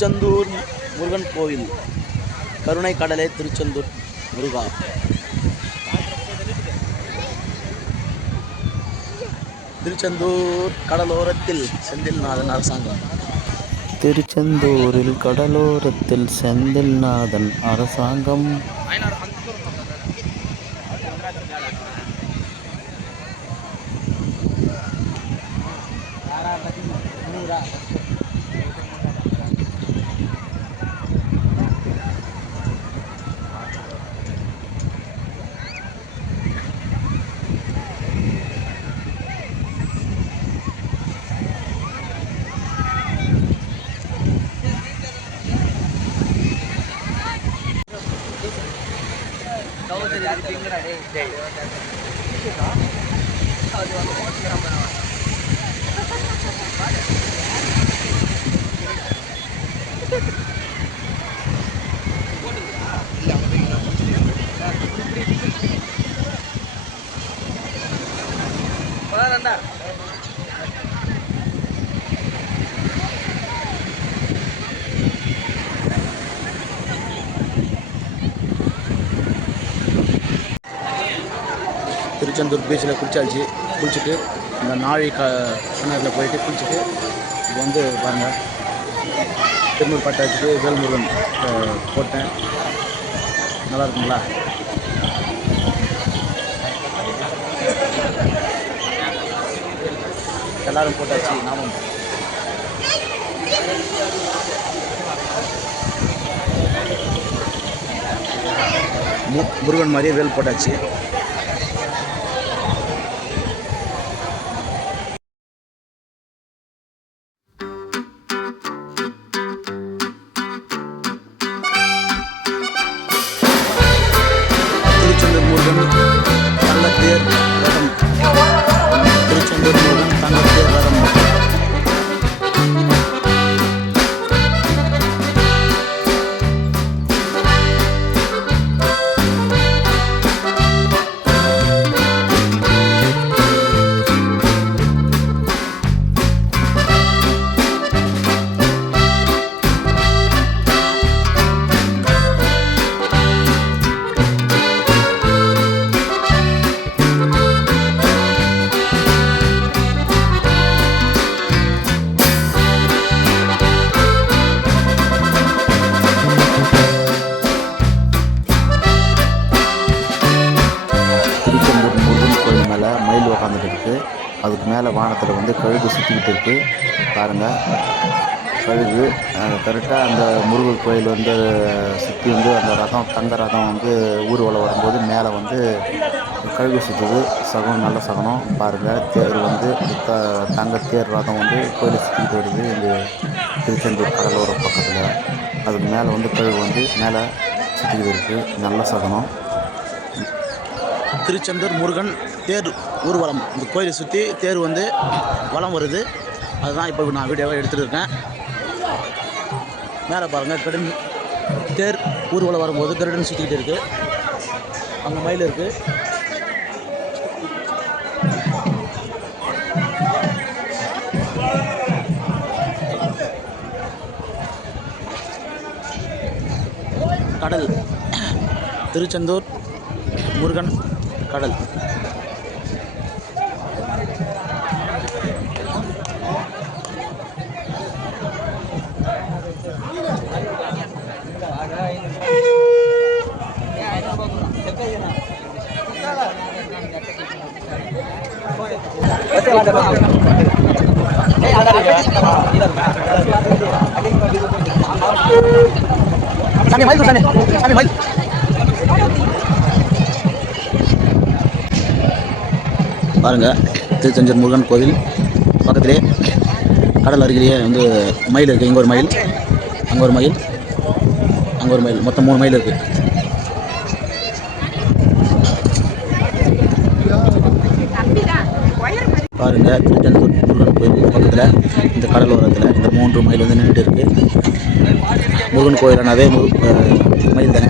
திருச்செந்தூர் முருகன் கோவில். கருணை கடலே திருச்செந்தூர் முருகா. திருச்செந்தூர் கடலோரத்தில் செந்தில்நாதன் அரசாங்கம். திருச்செந்தூரில் கடலோரத்தில் செந்தில்நாதன் அரசாங்கம். அது வந்து திருச்செந்தூர் பீச்சில் குளிச்சாச்சு. குளிச்சுட்டு இந்த நாழி க கிணறுல போயிட்டு குளிச்சுட்டு வந்து பாருங்கள் திருமூர் பட்டாச்சுக்கு வேல்முருகன் போட்டேன். நல்லா இருக்குங்களா? எல்லாரும் போட்டாச்சு நாமும். மு- முருகன் மாதிரியே வேல் போட்டாச்சு. மேலே மயில் உக்காந்துட்டு இருக்குது அதுக்கு மேலே வானத்தில் வந்து கழுகு சுற்றிக்கிட்டு இருக்குது பாருங்கள் கழுகு கரெக்டாக அந்த முருகன் கோயில் வந்து சுற்றி வந்து அந்த ரதம் தங்க ரதம் வந்து ஊர்வலம் வரும்போது மேலே வந்து கழுகு சுற்றுது சகுனம் நல்ல சகுனம். பாருங்கள் தேர் வந்து த தங்க தேர் ரதம் வந்து கோயிலை சுற்றிக்கிட்டு வருது. இந்த திருச்செந்தூர் கடலோர பக்கத்தில். அதுக்கு மேலே வந்து கழுகு வந்து மேலே சுற்றிக்கிட்டு இருக்குது நல்ல சகுனம். திருச்செந்தூர் முருகன் தேர் ஊர்வலம். இந்த கோயிலை சுற்றி தேர் வந்து வளம் வருது. அதுதான் இப்போ நான் வீடியோவாக எடுத்துகிட்டு இருக்கேன் மேலே பாருங்கள் கடன் தேர் ஊர்வலம் வரும்போது கருடன் சுற்றிக்கிட்டு இருக்குது அந்த மயில் இருக்குது கடல். திருச்செந்தூர் முருகன் கடல். சாமி மயில் சாமி. சாமி மயில். பாருங்கள் திருச்செஞ்சூர் முருகன் கோவில் பக்கத்திலே கடல் அருகிலேயே வந்து மயில் இருக்குது இங்கே ஒரு மயில். அங்கே ஒரு மயில். அங்கே ஒரு மயில். மொத்தம் மூணு மயில் இருக்குது பாருங்கள் திருச்செந்தூர் முருகன் கோயில் பக்கத்தில் இந்த கடலோரத்தில் இந்த மூன்று மயில் வந்து நின்றுட்டு இருக்குது முருகன் கோயிலானாவே முரு மயில் தானே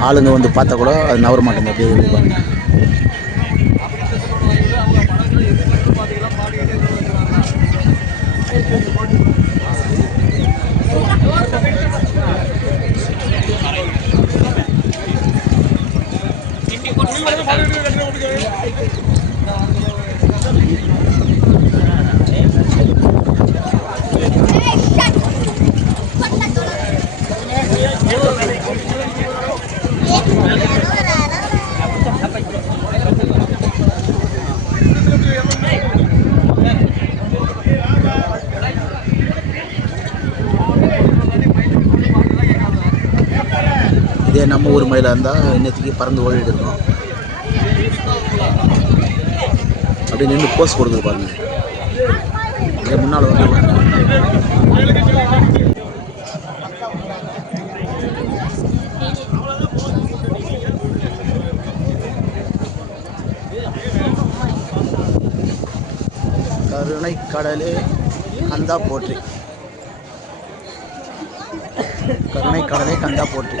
ஆளுங்க வந்து பார்த்தா கூட அது நவர மாட்டேங்க நம்ம ஊர் மயிலாக இருந்தால் இன்னத்துக்கு பறந்து ஓடிட்டு இருக்கோம். அப்படி நின்று போஸ் கொடுக்குது பாருங்க. இங்கே முன்னால் வந்து கருணை கடலே கந்தா போற்றி. கருணை கடலே கந்தா போற்றி.